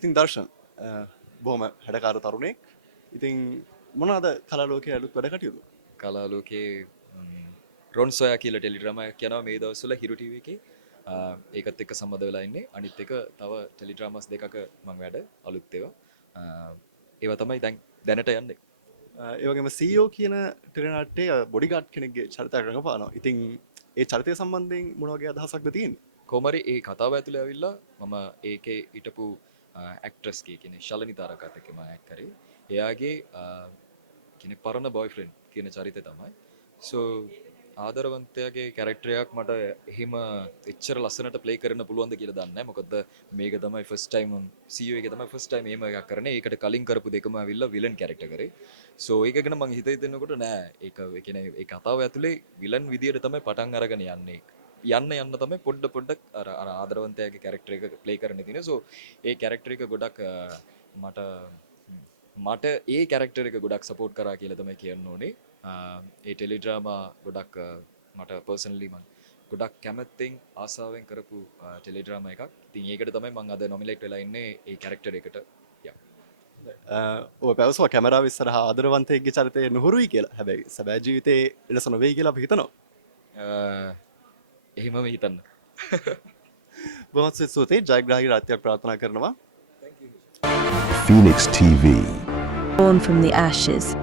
ඉතින් දර්ශන් බොහොම හැඩකාර තරුණෙක්. ඉතින් මොනවාද කලා ලෝකයේ අලුත් වැඩ කටයුතු? කලා ලෝකයේ රොන් සොයා කියලා ටෙලිඩ්‍රාමාවක් යනවා මේ දවස්වල හිරු ටීවී එකේ. ඒකත් එක්ක සම්බන්ධ වෙලා ඉන්නේ. අනිත් එක තව ටෙලිඩ්‍රාමාස් දෙකක මම වැඩ අලුත් ඒවා. ඒවා තමයි දැන් දැනට යන්නේ. ඒ වගේම CEO කියන ටෙලිනාට්‍යයේ බොඩිගාඩ් කෙනෙක්ගේ චරිතයක් රඟපානවා. ඉතින් ඒ චරිතය සම්බන්ධයෙන් මොන වගේ අදහසක්ද තියෙන්නේ? කොමරි ඒ කතාව ඇතුළේ ඇවිල්ලා මම ඒකේ හිටපු ඇක්ට්‍රස් කියන්නේ ශලනි තාරකාත් එක්ක මම ඇක්ට් කරේ. එයාගේ කෙනෙක් පරණ බොයිෆ්‍රෙන්ඩ් කියන චරිතය තමයි. සෝ ආදරවන්තයාගේ කැරක්ටර් එකක් මට එහෙම එච්චර ලස්සනට ප්ලේ කරන්න පුළුවන්ද කියලා දන්නේ නැහැ. මොකද මේක තමයි ෆස්ට් ටයිම් CEO එකේ තමයි ෆස්ට් ටයිම් එහෙම එකක් කරන්නේ. ඒකට කලින් කරපු දෙකම ඇවිල්ලා විලන් කැරක්ටර් කරේ. සෝ ඒක ගැන මං හිතෙන්නකොට නෑ ඒක ඒ කියන්නේ ඒ කතාව ඇතුලේ විලන් විදියට තමයි පටන් අරගෙන යන්නේ. යන්න තමයි පොඩ්ඩක් අර ආදරවන්තයාගේ කැරක්ටර් එක ප්ලේ කරන්න තියෙනවා. සෝ ඒ කැරක්ටර් එක ගොඩක් මට ඒ කැරක්ටර් එක ගොඩක් සපෝට් කරා කියලා තමයි කියන්න ඕනේ. ඒ ටෙලිඩ්‍රාමා ගොඩක් මට පර්සනලි මං ගොඩක් කැමැත්තෙන් ආසාවෙන් කරපු ටෙලිඩ්‍රාමා එකක්. ඉතින් ඒකට තමයි මං අද නොමිනේට් වෙලා ඉන්නේ ඒ කැරක්ටර් එකට. ඔය පැවසුවා කැමරාව ඉස්සරහා ආදරවන්තයෙක්ගේ චරිතය නුහුරුයි කියලා. හැබැයි සැබෑ ජීවිතේ එලෙස නොවේ කියලා අපි හිතනවා. එහෙමම හිතන්න. බොහොම ස්තුතියි. ජයග්‍රාහී රාත්‍රියක් ප්‍රාර්ථනා කරනවා. Phoenix TV. Born from the ashes.